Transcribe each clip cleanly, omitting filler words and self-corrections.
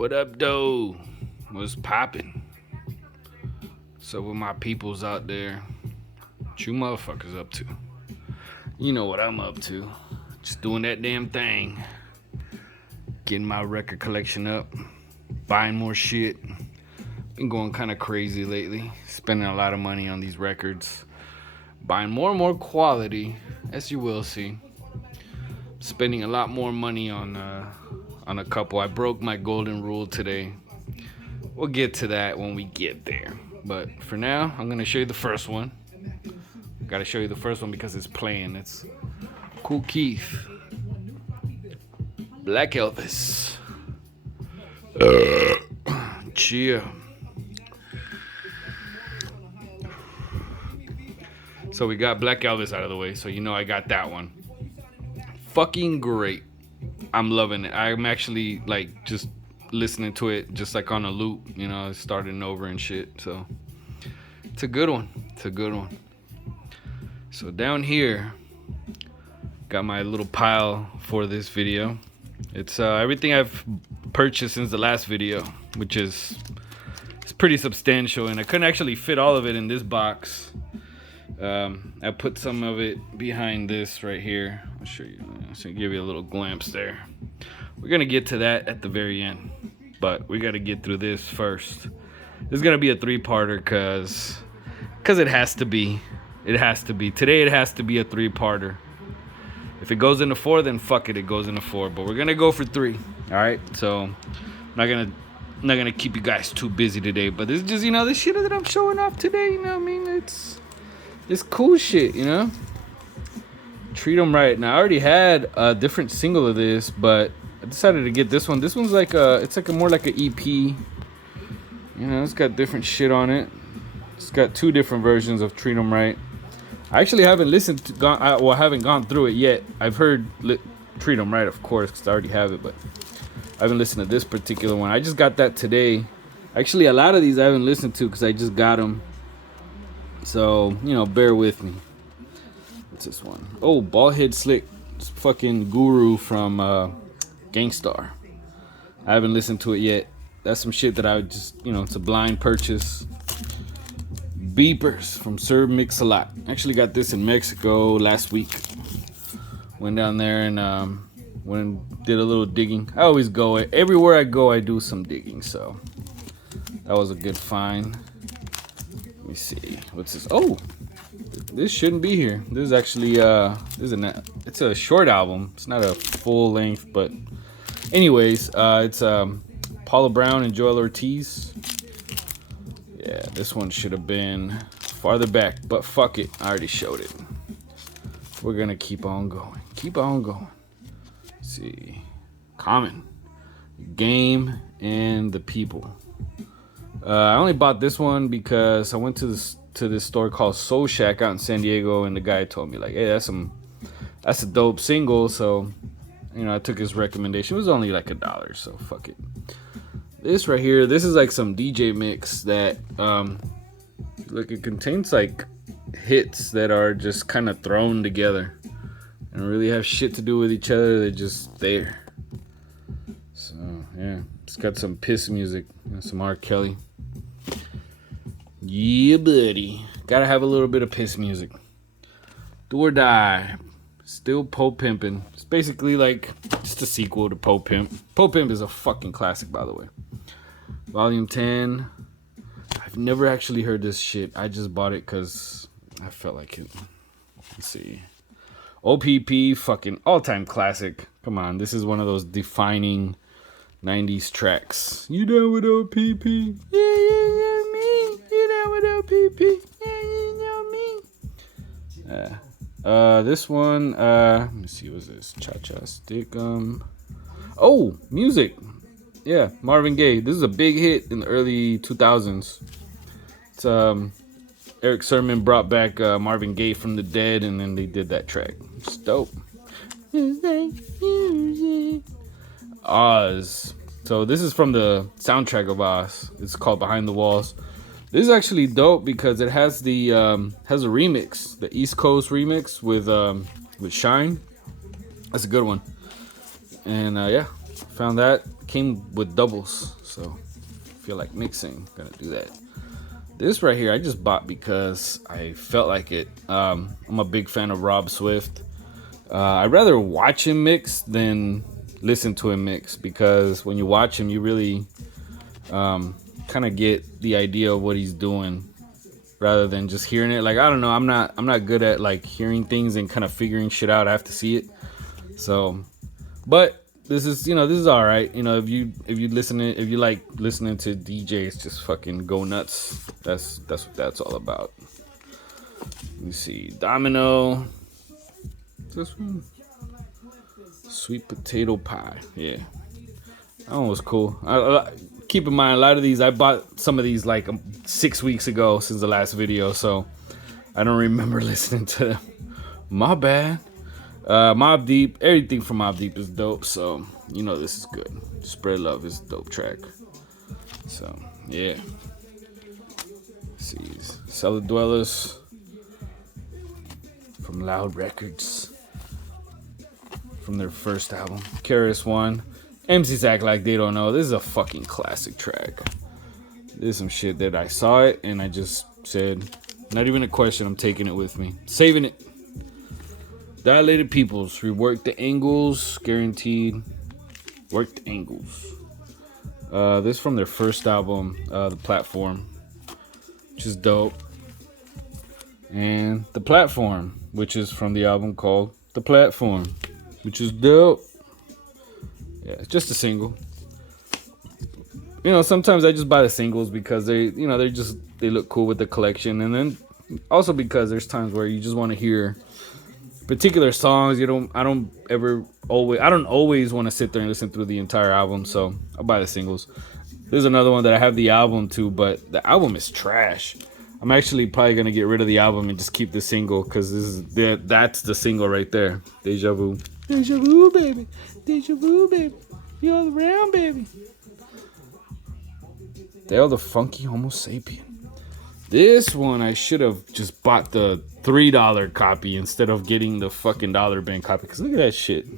What up, though? What's poppin'? So with my peoples out there, what you motherfuckers up to? You know what I'm up to. Just doing that damn thing. Getting my record collection up. Buying more shit. Been going kind of crazy lately. Spending a lot of money on these records. Buying more and more quality, as you will see. Spending a lot more money on a couple. I broke my golden rule today. We'll get to that when we get there. But for now, I'm gonna show you the first one. Gotta show you the first one because it's playing. It's Kool Keith, Black Elvis. Cheer. So we got Black Elvis out of the way, so you know I got that one. Fucking great. I'm loving it. I'm actually like just listening to it just like on a loop, you know, starting over and shit. So it's a good one. It's a good one. So down here, got my little pile for this video. It's everything I've purchased since the last video, which is it's pretty substantial, and I couldn't actually fit all of it in this box. I put some of it behind this right here. I'll show you. So give you a little glimpse there. We're gonna get to that at the very end, but we gotta get through this first. This is gonna be a three-parter because it has to be. It has to be. Today it has to be a three-parter. If it goes into four, then fuck it, it goes into four. But we're gonna go for three. All right. So I'm not gonna keep you guys too busy today. But this is just, you know, the shit that I'm showing off today. You know what I mean? It's cool shit, you know? Treat them right. Now, I already had a different single of this, but I decided to get this one. This one's like it's more like an EP. You know, it's got different shit on it. It's got two different versions of Treat 'em Right. I actually haven't listened to, I haven't gone through it yet. I've heard Treat 'em Right, of course, because I already have it, but I haven't listened to this particular one. I just got that today. Actually, a lot of these I haven't listened to because I just got them. So, you know, bear with me. What's this one? Oh, Baldhead Slick. It's fucking Guru from Gangstar. I haven't listened to it yet. That's some shit that I would just, you know, it's a blind purchase. Beepers from Serve Mix a Lot. Actually got this in Mexico last week. Went down there and did a little digging. I always go, everywhere I go, I do some digging. So that was a good find. Let me see. What's this? Oh, this shouldn't be here. This is actually it's a short album. It's not a full length, but anyways, it's Paula Brown and Joel Ortiz. Yeah, this one should have been farther back, but fuck it. I already showed it. We're gonna keep on going. Keep on going. Let's see. Common. Game and the People. I only bought this one because I went to this store called Soul Shack out in San Diego, and the guy told me like, hey, that's a dope single. So, you know, I took his recommendation. It was only like $1, so fuck it. This right here, this is like some DJ mix that look, it contains like hits that are just kind of thrown together and really have shit to do with each other. They're just there. So yeah, it's got some piss music and some R. Kelly. Yeah, buddy. Gotta have a little bit of piss music. Do or Die. Still Po Pimpin'. It's basically like just a sequel to Po Pimp. Po Pimp is a fucking classic, by the way. Volume 10. I've never actually heard this shit. I just bought it because I felt like it. Let's see. OPP, fucking all-time classic. Come on, this is one of those defining 90s tracks. You down with OPP? Yeah, me. You down with OPP? Yeah, you know me. This one, let me see, what's this? Cha-Cha Stick'em. Oh, music. Yeah, Marvin Gaye. This is a big hit in the early 2000s. It's Eric Sermon brought back Marvin Gaye from the dead, and then they did that track. It's dope. Oz. So this is from the soundtrack of Oz. It's called Behind the Walls. This is actually dope because it has the has a remix, the East Coast remix with Shine. That's a good one. And yeah, found that came with doubles, so feel like mixing, gonna do that. This right here I just bought because I felt like it. I'm a big fan of Rob Swift. I'd rather watch him mix than listen to him mix, because when you watch him you really kind of get the idea of what he's doing rather than just hearing it. Like, I don't know, I'm not good at like hearing things and kind of figuring shit out. I have to see it. So, but this is all right. If you like listening to DJs just fucking go nuts, that's what that's all about. Let me see, Domino. This one, sweet potato pie. Yeah, that one was cool. Keep in mind, a lot of these I bought some of these like 6 weeks ago since the last video, so I don't remember listening to them. My bad. Mobb Deep, everything from Mobb Deep is dope, so this is good. Spread Love is a dope track. So yeah. Let's see, Cellar Dwellers from Loud Records, from their first album, Keras One. MCs act like they don't know. This is a fucking classic track. This is some shit that I saw it and I just said, not even a question, I'm taking it with me. Saving it. Dilated Peoples, rework the angles, guaranteed. Work the angles. This is from their first album, The Platform, which is dope. And The Platform, which is from the album called The Platform, which is dope. Yeah, it's just a single. Sometimes I just buy the singles because they look cool with the collection, and then also because there's times where you just want to hear particular songs. I don't always want to sit there and listen through the entire album, so I'll buy the singles. There's another one that I have the album to, but the album is trash. I'm actually probably gonna get rid of the album and just keep the single, because that's the single right there. Deja Vu. Deja vu, baby. Deja vu, baby. You all around, baby. Dale the Funky Homo Sapien. This one I should have just bought the $3 copy instead of getting the fucking $1 copy. Because look at that shit.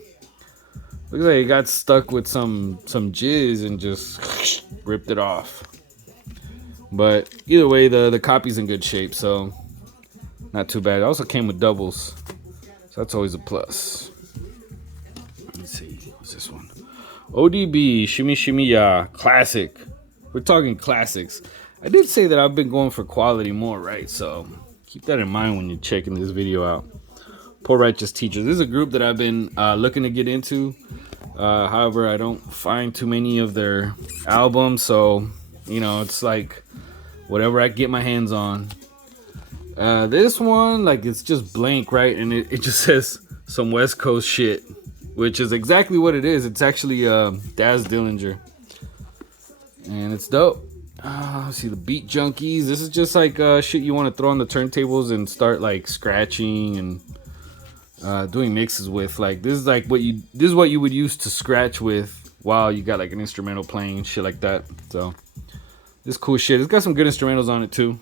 Looks like it got stuck with some jizz and just ripped it off. But either way, the copy's in good shape, so not too bad. It also came with doubles, so that's always a plus. Let's see, what's this one? ODB, Shimmy Shimmy Ya, classic. We're talking classics. I did say that I've been going for quality more, right? So keep that in mind when you're checking this video out. Poor Righteous Teachers. This is a group that I've been looking to get into. However, I don't find too many of their albums, so it's like whatever I get my hands on. This one, like, it's just blank, right? And it just says some West Coast shit, which is exactly what it is. It's actually Daz Dillinger, and it's dope. Let's see, the Beat Junkies. This is just like shit you want to throw on the turntables and start like scratching and doing mixes with. Like, this is what you would use to scratch with while you got like an instrumental playing and shit like that. So this cool shit. It's got some good instrumentals on it too.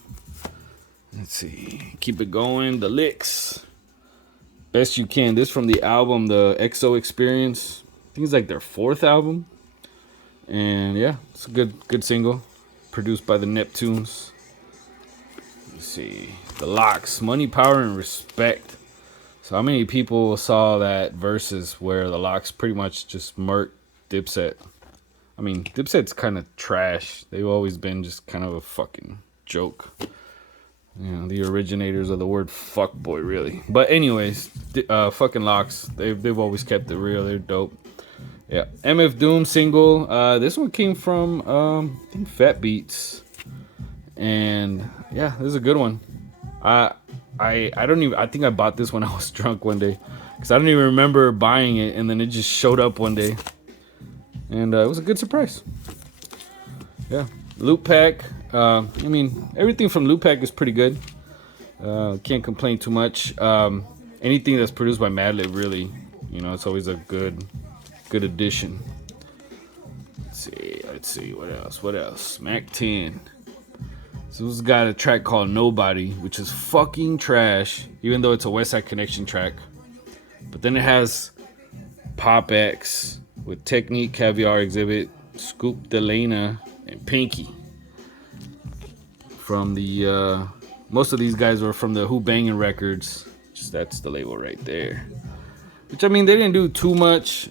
Let's see, keep it going. The Licks, Best You Can. This from the album The XO Experience. I think it's like their 4th album, and yeah, it's a good single. Produced by the Neptunes. Let's see, The Lox, Money, Power, and Respect. So how many people saw that versus where the Lox pretty much just murked Dipset? I mean, Dipset's kind of trash. They've always been just kind of a fucking joke. The originators of the word fuckboy, really. But anyways, fucking Lox, they've always kept it real. They're dope. Yeah, MF Doom single. This one came from I think Fat Beats, and yeah, this is a good one. I think I bought this when I was drunk one day, because I don't even remember buying it, and then it just showed up one day, and it was a good surprise. Yeah, Loop Pack. I mean, everything from Loop Pack is pretty good. Can't complain too much. Anything that's produced by Madlib, really, it's always a good addition. Let's see, what else? Mac 10. So this got a track called Nobody, which is fucking trash, even though it's a West Side Connection track. But then it has Pop X, with Technique, Caviar, Exhibit, Scoop, Delana, and Pinky. From the most of these guys were from the Who Bangin' Records. Just that's the label right there. Which I mean, they didn't do too much.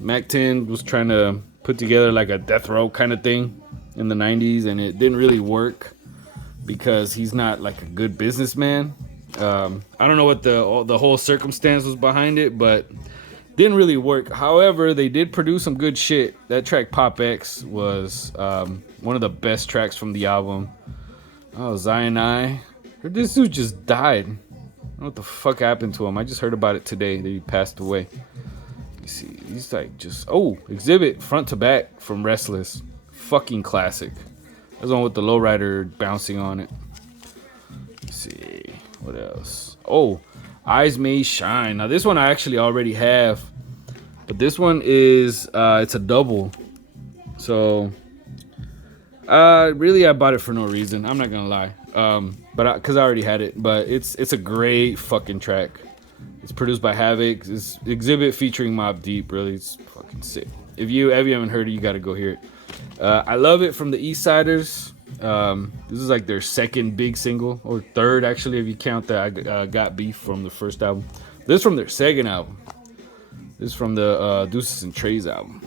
Mac 10 was trying to put together like a death row kind of thing in the 90s, and it didn't really work because he's not like a good businessman. I don't know what the whole circumstance was behind it, but didn't really work. However, they did produce some good shit. That track Pop X was one of the best tracks from the album. Oh, Zion I. This dude just died. I don't know what the fuck happened to him. I just heard about it today that he passed away. You see, he's like just Exhibit front to back from Restless. Fucking classic. That's the one with the lowrider bouncing on it. Let's see. What else? Oh, Eyes May Shine. Now this one I actually already have, but this one is it's a double. So really I bought it for no reason. I'm not gonna lie. But because I already had it. But it's a great fucking track. It's produced by Havoc. It's Exhibit featuring Mobb Deep. Really, it's fucking sick. If you haven't heard it, you gotta go hear it. I love it from the East Siders. This is like their second big single, or third actually, if you count that I Got Beef from the first album. This is from their second album. This is from the Deuces and Trey's album.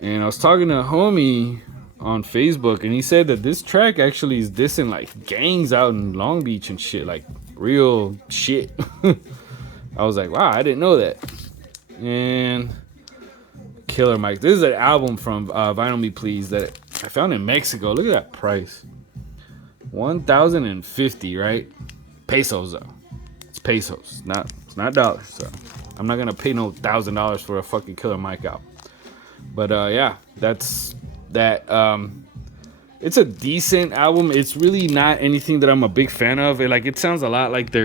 And I was talking to a homie on Facebook, and he said that this track actually is dissing like gangs out in Long Beach and shit, like real shit. I was like, wow, I didn't know that. And Killer Mike. This is an album from Vinyl Me Please that I found in Mexico. Look at that price. 1,050, right? Pesos though. It's pesos. It's not dollars. So I'm not gonna pay no $1,000 for a fucking Killer Mike album. But yeah, that's that. It's a decent album. It's really not anything that I'm a big fan of. It sounds a lot like their